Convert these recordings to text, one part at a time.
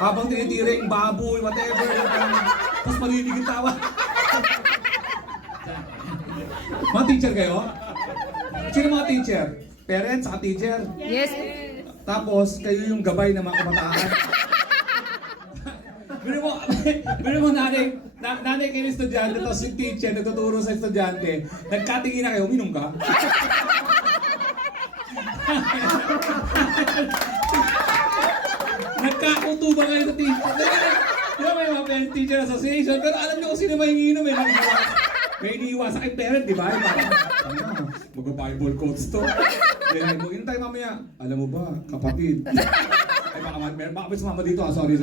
Habang tinitira yung baboy, whatever. Tapos marinig yung tawa. Mga teacher kayo? Sino mga teacher? Parents at teacher? Yes. Tapos, kayo yung gabay ng mga kabataan. Pero mo nanay kayo yung estudyante, tapos yung teacher nagtuturo sa estudyante, nagkatingin na kayo, uminom ka? Nagkakutuba kayo sa teacher. Di ba may mga parent teacher association, pero alam niyo kung sino mahinginom eh. May iniiwasan kay parent, di ba? Mag-Bible quotes to. Kaya mo, intay mamaya. Alam mo ba, kapatid? Ay, baka may sumama dito. Sorry.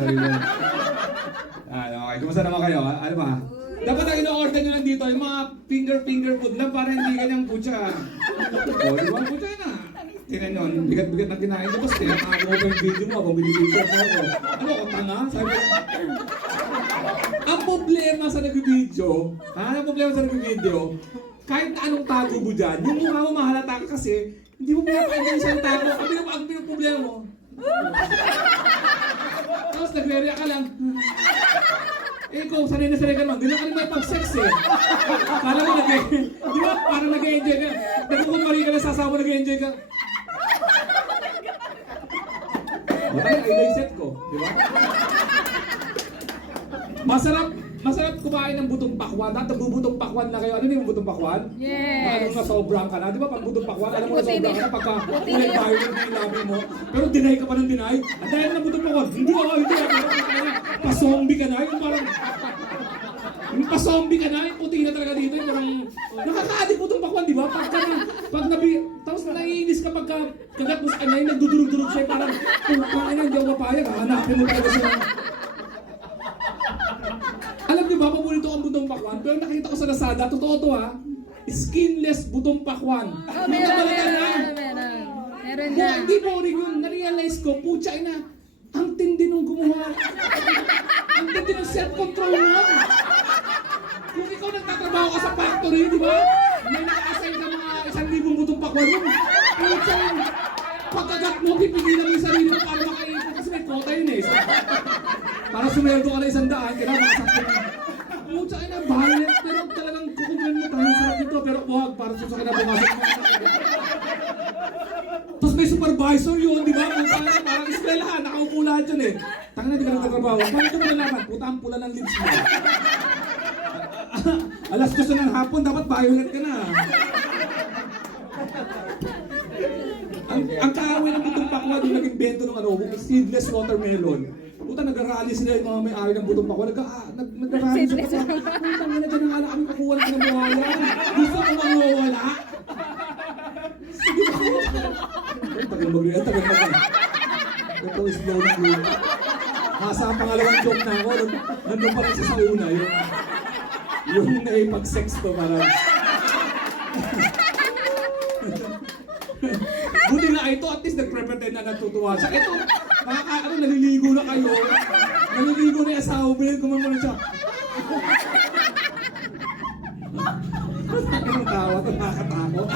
Okay, kumusta naman kayo? Ano ba? Dapat ang ino-order nyo lang dito, yung mga finger food lang para hindi ganyang putya. O, di ba? Putya na. Tingnan nyo, bigat-bigat na kinain. Tapos, tinatawag mo pa yung video mo, habang binibigyan mo ako. Ano ako, tanga? Sabi ko, ang problema sa nag-video, kahit na anong tago mo dyan, yung mukha mo mahalata ka kasi, hindi mo pinapakinggan isang tago. Ang problema mo. Tapos nagre-react ka lang. Ikaw, sanay na ka naman. Di na ka naman pag-sex eh. Kala mo di ba? Parang nag-enjoy ka. Nagkukumari ka na sa asawa, nag-enjoy ka. Wala yung i-set ko. Di ba? Masarap kumain ng butong pakwan. Nagbubutong pakwan na kayo. Ano yung butong pakwan? Yes. Alam mo na sobrang ka na. Di ba pag butong pakwan, alam mo na sobrang ka na pagka kulay tayo ng labi mo. Pero deny ka pa ng deny. Ang dahil na butong pakwan. Hindi. Pa-zombie ka na. Yung parang... Yung pa-zombie ka na. Yung puti na talaga dito. Yung parang... Nakaka-addict butong pakwan, di ba? Tapos naiinis ka pagka kagat mo sa kanya, yung nagdudurog-durog siya. Parang, kung hindi ako papayag, hanapin mo talaga siya. Alam niyo ba, paborito ang butong pakwan? Pero nakita ko sa Lazada, totoo to ha, skinless butong pakwan. Meron na. Hindi po rin yun, na-realize ko, putya ina, ang tindi nung gumawa. Ang tindi ng self-control mo. Kung ikaw nagtatrabaho ka sa factory, di ba? May naka-assign ka mga 1,000 butong pakwan yun. Putya yun. Pagkagat mo, pipigilan mo yung sarili mo para makaipon kasi may quota yun eh. Para sumeldo ka na 100, kailangan makasakto mo. Putya ina, violent, pero talagang kukumpin mo tayo sa dito, pero wag, para susakin na bumasok mo. Tapos may supervisor yun, di ba? Parang eskwelahan, nakaupo lahat yun eh. Tanga na, di ka nagtatrabaho. Paano ito malalaman? Puta ang pula ng lips mo. Alas 2 ng hapon, dapat violent ka na. Ang kaaway ng butong pakwan yung naging bento ng seedless watermelon. Puta, nag-rally sila yung mga may-ari ng butong pakwan. Nag-rally sila. Puta, nga na dyan ang ala kami kakuha ng kinabuhayan. Gusto ko mawawala. Sige ba? Tagal mag-real, tagal mag-real. Ito is slow na group. Nasa pangalawang joke na ako. Nandun pa rin sa una. Yung naipag-sex to parang. Buti na ito, at least nagpre-pretend na natutuwa siya. Ito, naliligo na kayo. Naliligo na yung asawa, bilhin ko muna siya. Anong tawa ito, nakakatakot.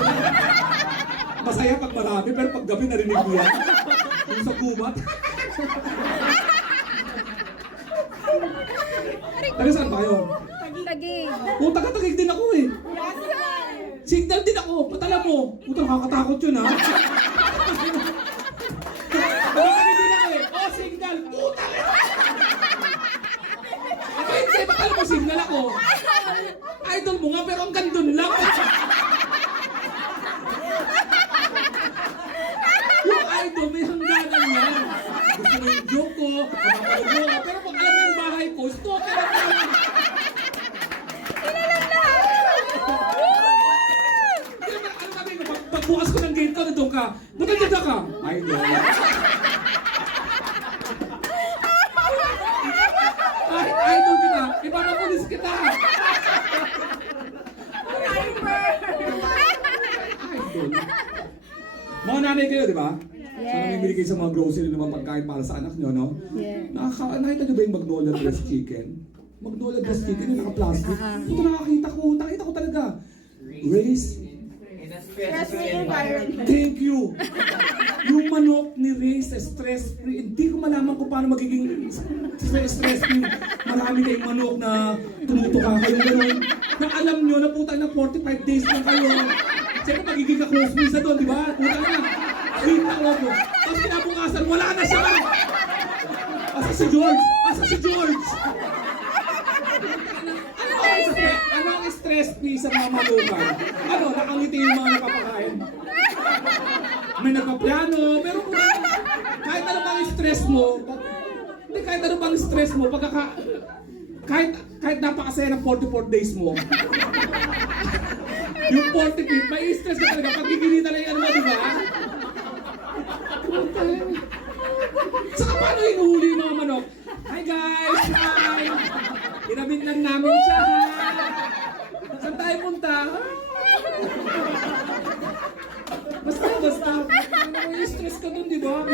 Masaya pag marami, pero pag gabi narinig ko yan. Yung sa gubat. Taga saan ba kayo? Tagig. O, taga-tagig din ako eh. Signal din ako, patala mo. Puta, nakakatakot yun ha. Taga-tagig din ako eh. Oh, signal. Puta! Ako hindi, bakala mo signal ako. Idol mo nga, pero ang gandun lang. Yung idol, may hangganan yan. Gusto mo yung joke ko, napapalog mo. Pero pag alam mo yung bahay ko, stalker ako. Pagbukas ko ng gate ko, nandun ka. Maganda ka. Idol. Kahit idol kita, ipapapulis kita. Idol. Mga nanay kayo, di ba? Yes. So, namimili kayo sa mga grocery na mga pagkain para sa anak nyo, no? Yeah. Nakita nyo ba yung Magnolia dressed chicken? Magnolia dressed chicken yung naka-plastic. Ito nakakita ko talaga. Raised In a stressful environment. Thank you! Yung manok ni Ray sa stress-free, hindi ko malaman kung paano magiging stress-free. Marami kayong manok na tumutuka kayong gano'n. Na alam nyo na puta na 45 days lang kayo. Siyempre magiging ka-close friends na doon, di ba? Puta na. Sweet na ako. Tapos kinabukasan, wala na siya. Asa si George? Asa si George? Ano ang stress-free sa mga manukan? Ano, nakangiti yung mga napapakain? May nagpaplano, pero kahit ano bang stress mo, hindi kahit ano bang stress mo, kahit napakasaya ng 44 days mo, yung 45, may stress ka talaga, pag gigilita lang yung ano mo, di ba? Saka paano hinuhuli yung mga manok? Hi guys! Hi! Inabit lang namin siya. Saan tayo punta? Basta. May stress ka dun, di ba?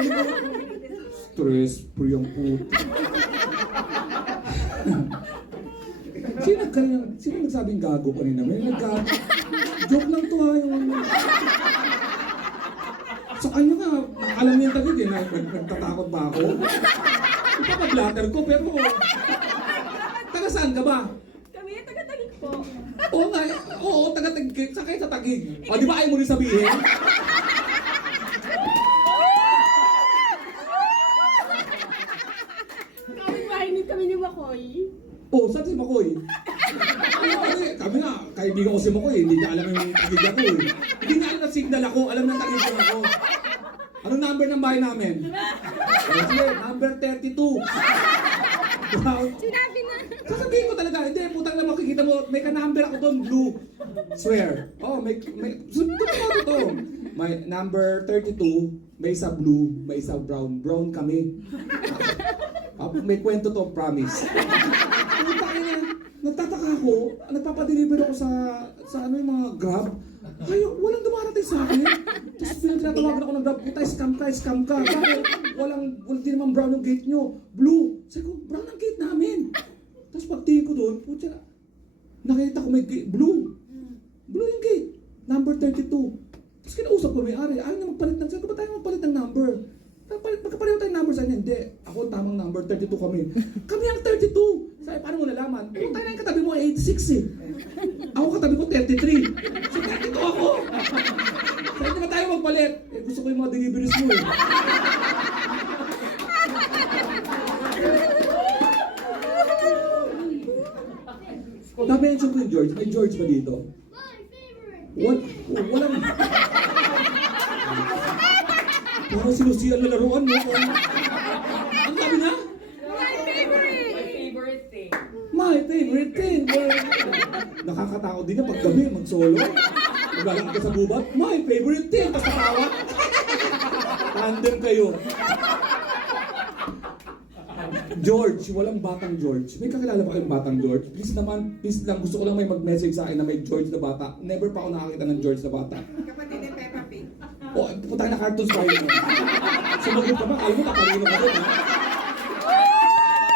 Stress free ang puto. Sino nagsabing gago kanina? May naggago. Joke lang to ha, yung... Sa kanya nga, alam niya yung tagid eh, nagtatakot ba ako? Ipapablatter ko, pero... Taga saan ka ba? Kami, taga-tagig po. Oo nga, oo, taga-tagig. Sakay sa tagig. O, di ba ayaw mo rin sabihin? Kapit-bahay din kami ni Makoy. Oh, saan si Makoy? Kami nga, kaibigan ko si Makoy, hindi niya alam yung tagig ako eh. Hindi niya alam na signal ako, alam na tagig ko ako. Anong number ng bahay namin? Sige, number 32. Wow. Sinabi na. Sasabihin ko talaga, hindi, putang na makikita mo, may ka-number ako doon, blue. Swear. Oh, to. May number 32, may isa blue, may isa brown. Brown kami. May kwento to, promise. Putang na, nagtataka ako, nagpapadeliver ako sa ano yung mga Grab. Ayaw, walang dumarating sa akin. Tapos pinatatawagan ako ng Grab, puta, scam ka. Bakit? Di naman brown yung gate nyo. Blue. Sabi ko, brown ang gate namin. Tapos pagtingin ko doon, puta, nakita ko may gate, blue. Blue yung gate. Number 32. Tapos kinausap ko may-ari, ayaw na magpalit ng, sabi ko, ba tayo magpalit ng number? Magkapareho tayong number sa inyo. Hindi. Ako ang tamang number, 32 kami. Kami ang 32. Sabi, paano mo nalaman? Kung tayo na yung katabi mo, 86 eh. Ako katabi ko, 33. So, 32 ako. Sabi, hindi na tayo magpalit. Eh, gusto ko yung mga deliveries mo eh. Na-mention ko yung George. May George ba dito? Walang... Parang sinusiyan na laruan mo. Ang sabi na? My favorite. My favorite thing. Nakakatakot din na pag gabi, mag-solo. Maglalakad ka sa gubat. My favorite thing. Tapos katawa. Tandem kayo. George, walang batang George. May kakilala ba kayong batang George? Please naman, please lang. Gusto ko lang may mag-message sa akin na may George na bata. Never pa ako nakakita ng George na bata. Kapatid ni Peppa Pig. O, putang na cartoons tayo mo. Sumagot ka ba? Alam mo, nakalino ka doon, ha?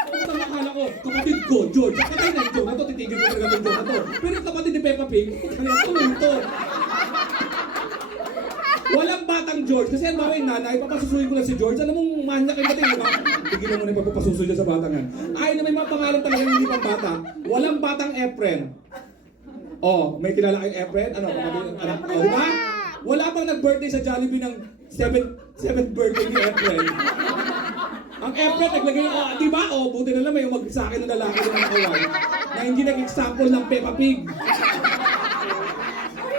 Putang akala ko, kapatid ko, George. Patay na yung George na to, titigil ko talaga yung George na to. Pero yung kapatid ni Peppa Pig, kaya ito. Walang batang George. Kasi ang bawa yung nanay, papasusuyin ko lang si George. Alam mong manyak yung dating, di ba? Tigilan mo na yung papapasusuy dyan sa batang yan. Ay, na may mga pangalan talaga hindi pang bata. Walang batang Efren. Oh, may kilala kayong Efren? Ano? Di ba? Wala pang nag-birthday sa Jollibee ng 7th birthday ni Efren. Ang Efren, naglagay, di ba? Buti na lang may sa akin ng lalaki ng nakawal na hindi nag-example ng Peppa Pig.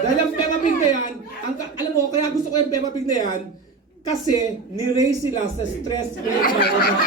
Dahil ang Peppa Pig na yan, alam mo, kaya gusto ko yung Peppa Pig na yan, kasi ni-raise sila sa stress-free environment.